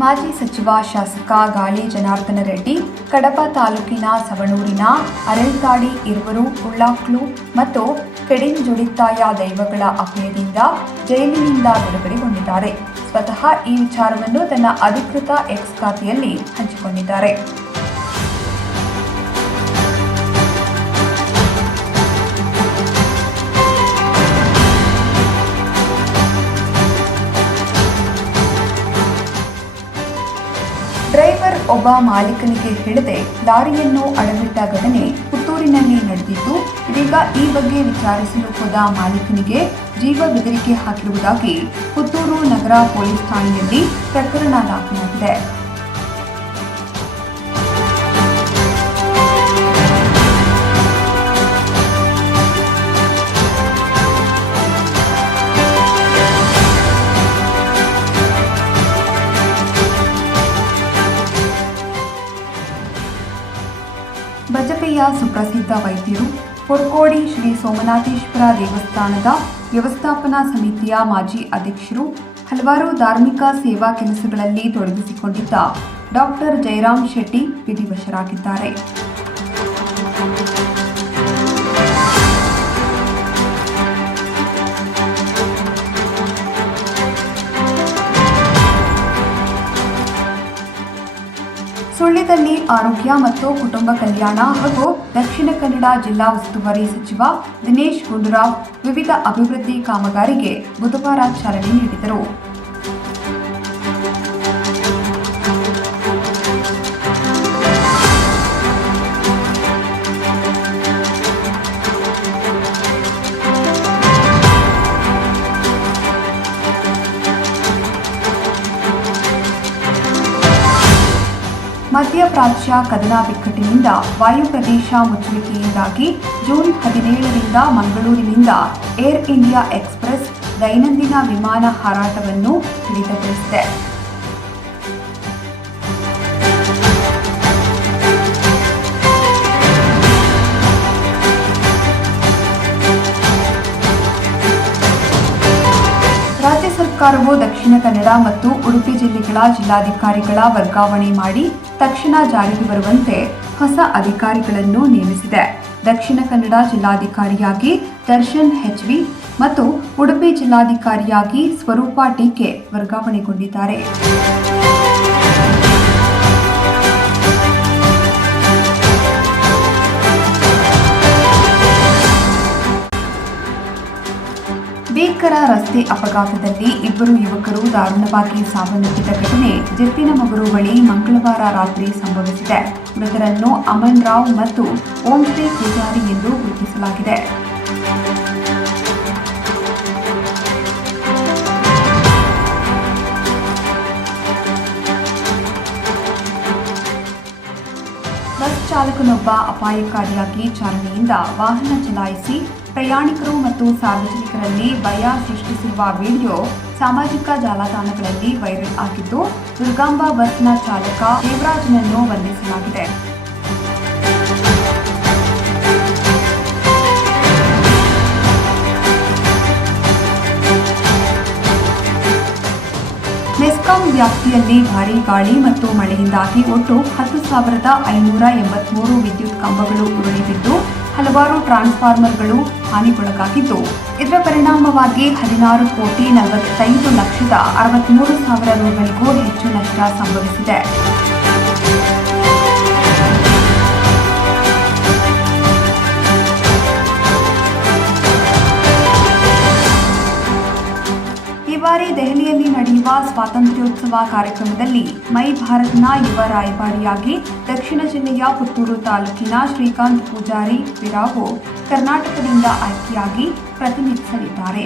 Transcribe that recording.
ಮಾಜಿ ಸಚಿವ ಶಾಸಕ ಗಾಳಿ ಜನಾರ್ದನ ರೆಡ್ಡಿ, ಕಡಪ ತಾಲೂಕಿನ ಸವಣೂರಿನ ಅರೆಲ್ತಾಡಿ ಇರುವರು ಉಳ್ಳಾಕ್ಲು ಮತ್ತು ಕೆಡಿನ್ ಜುಡಿತ್ತಾಯ ದೈವಗಳ ಅಭಯದಿಂದ ಜೈಲಿನಿಂದ ಬಿಡುಗಡೆಗೊಂಡಿದ್ದಾರೆ. ಸ್ವತಃ ಈ ವಿಚಾರವನ್ನು ತನ್ನ ಅಧಿಕೃತ ಎಕ್ಸ್ ಖಾತೆಯಲ್ಲಿ ಹಂಚಿಕೊಂಡಿದ್ದಾರೆ. ಒಬ್ಬ ಮಾಲೀಕನಿಗೆ ಹೇಳದೆ ದಾರಿಯನ್ನು ಅಡವಿಟ್ಟ ಘಟನೆ ಪುತ್ತೂರಿನಲ್ಲಿ ನಡೆದಿದ್ದು, ಇದೀಗ ಈ ಬಗ್ಗೆ ವಿಚಾರಿಸಲು ಹೋದ ಮಾಲೀಕನಿಗೆ ಜೀವ ಬೆದರಿಕೆ ಹಾಕಿರುವುದಾಗಿ ಪುತ್ತೂರು ನಗರ ಪೊಲೀಸ್ ಠಾಣೆಯಲ್ಲಿ ಪ್ರಕರಣ ದಾಖಲಾಗಿದೆ. ಸುಪ್ರಸಿದ್ಧ ವೈದ್ಯರು ಹೊರ್ಕೋಡಿ ಶ್ರೀ ಸೋಮನಾಥೇಶ್ವರ ದೇವಸ್ಥಾನದ ವ್ಯವಸ್ಥಾಪನಾ ಸಮಿತಿಯ ಮಾಜಿ ಅಧ್ಯಕ್ಷರು ಹಲವಾರು ಧಾರ್ಮಿಕ ಸೇವಾ ಕೆಲಸಗಳಲ್ಲಿ ತೊಡಗಿಸಿಕೊಂಡಿದ್ದ ಡಾಕ್ಟರ್ ಜಯರಾಮ್ ಶೆಟ್ಟಿ ವಿಧಿವಶರಾಗಿದ್ದಾರೆ. ಸುಳ್ಯದಲ್ಲಿ ಆರೋಗ್ಯ ಮತ್ತು ಕುಟುಂಬ ಕಲ್ಯಾಣ ಹಾಗೂ ದಕ್ಷಿಣ ಕನ್ನಡ ಜಿಲ್ಲಾ ಉಸ್ತುವಾರಿ ಸಚಿವ ದಿನೇಶ್ ಗುಂಡೂರಾವ್ ವಿವಿಧ ಅಭಿವೃದ್ಧಿ ಕಾಮಗಾರಿಗೆ ಬುಧವಾರ ಚಾಲನೆ ನೀಡಿದರು. ಮಧ್ಯಪ್ರಾಚ್ಯ ಕದನ ಬಿಕ್ಕಟ್ಟಿನಿಂದ ವಾಯು ಪ್ರದೇಶ ಮುಚ್ಚುವಿಕೆಯಿಂದಾಗಿ ಜೂನ್ ಹದಿನೇಳರಿಂದ ಮಂಗಳೂರಿನಿಂದ ಏರ್ ಇಂಡಿಯಾ ಎಕ್ಸ್ಪ್ರೆಸ್ ದೈನಂದಿನ ವಿಮಾನ ಹಾರಾಟವನ್ನು ಹಿಡಿತಗೊಳಿಸಿದೆ ರಾಜ್ಯ ಸರ್ಕಾರವು ದಕ್ಷಿಣ ಕನ್ನಡ ಮತ್ತು ಉಡುಪಿ ಜಿಲ್ಲೆಗಳ ಜಿಲ್ಲಾಧಿಕಾರಿಗಳ ವರ್ಗಾವಣೆ ಮಾಡಿ ತಕ್ಷಣ ಜಾರಿಗೆ ಬರುವಂತೆ ಹೊಸ ಅಧಿಕಾರಿಗಳನ್ನು ನೇಮಿಸಿದೆ. ದಕ್ಷಿಣ ಕನ್ನಡ ಜಿಲ್ಲಾಧಿಕಾರಿಯಾಗಿ ದರ್ಶನ್ ಹೆಚ್ವಿ ಮತ್ತು ಉಡುಪಿ ಜಿಲ್ಲಾಧಿಕಾರಿಯಾಗಿ ಸ್ವರೂಪ ಟೀಕೆ ವರ್ಗಾವಣೆಗೊಂಡಿದ್ದಾರೆ. ರಸ್ತೆ ಅಪಘಾತದಲ್ಲಿ ಇಬ್ಬರು ಯುವಕರು ದಾರುಣವಾಗಿ ಸಾವನ್ನಪ್ಪಿದ ಘಟನೆ ಜತ್ತಿನಮಗರು ಬಳಿ ಮಂಗಳವಾರ ರಾತ್ರಿ ಸಂಭವಿಸಿದೆ. ಮೃತರನ್ನು ಅಮನ್ ರಾವ್ ಮತ್ತು ಓಂ ಪೂಜಾರಿ ಎಂದು ಗುರುತಿಸಲಾಗಿದೆ. ಚಾಲಕನೊಬ್ಬ ಅಪಾಯಕಾರಿಯಾಗಿ ಚಾಲನೆಯಿಂದ ವಾಹನ ಚಲಾಯಿಸಿ ಪ್ರಯಾಣಿಕರು ಮತ್ತು ಸಾರ್ವಜನಿಕರಲ್ಲಿ ಭಯ ಸೃಷ್ಟಿಸಿರುವ ವಿಡಿಯೋ ಸಾಮಾಜಿಕ ಜಾಲತಾಣಗಳಲ್ಲಿ ವೈರಲ್ ಆಗಿದ್ದು, ದುರ್ಗಾಂಬ ಬಸ್ನ ಚಾಲಕ ದೇವರಾಜ್ನನ್ನು ಬಂಧಿಸಲಾಗಿದೆ. ವ್ಯಾಪ್ತಿಯಲ್ಲಿ ಭಾರೀ ಗಾಳಿ ಮತ್ತು ಮಳೆಯಿಂದಾಗಿ ಒಟ್ಟು ಹತ್ತು ಸಾವಿರದ ಐನೂರ ಎಂಬತ್ಮೂರು ವಿದ್ಯುತ್ ಕಂಬಗಳು ಉರುಳಿ ಬಿದ್ದು ಹಲವಾರು ಟ್ರಾನ್ಸ್ಫಾರ್ಮರ್ಗಳು ಹಾನಿಗೊಳಗಾಗಿದ್ದು. ಇದರ ಪರಿಣಾಮವಾಗಿ ಹದಿನಾರು ಕೋಟಿ ನಲವತ್ತೈದು ಲಕ್ಷದ ಅರವತ್ಮೂರು ಸಾವಿರ ರುಗಳಿಗೂ ಹೆಚ್ಚು ನಷ್ಟ ಸಂಭವಿಸಿದೆ. ಈ ಬಾರಿ ದೆಹಲಿಯಲ್ಲಿ ನಡೆಯುವ ಸ್ವಾತಂತ್ರ್ಯೋತ್ಸವ ಕಾರ್ಯಕ್ರಮದಲ್ಲಿ ಮೈ ಭಾರತ್ನ ಯುವ ರಾಯಭಾರಿಯಾಗಿ ದಕ್ಷಿಣ ಜಿಲ್ಲೆಯ ಪುತ್ತೂರು ತಾಲೂಕಿನ ಶ್ರೀಕಾಂತ್ ಪೂಜಾರಿ ವಿರಾವು ಕರ್ನಾಟಕದಿಂದ ಆಯ್ಕೆಯಾಗಿ ಪ್ರತಿನಿಧಿಸಲಿದ್ದಾರೆ.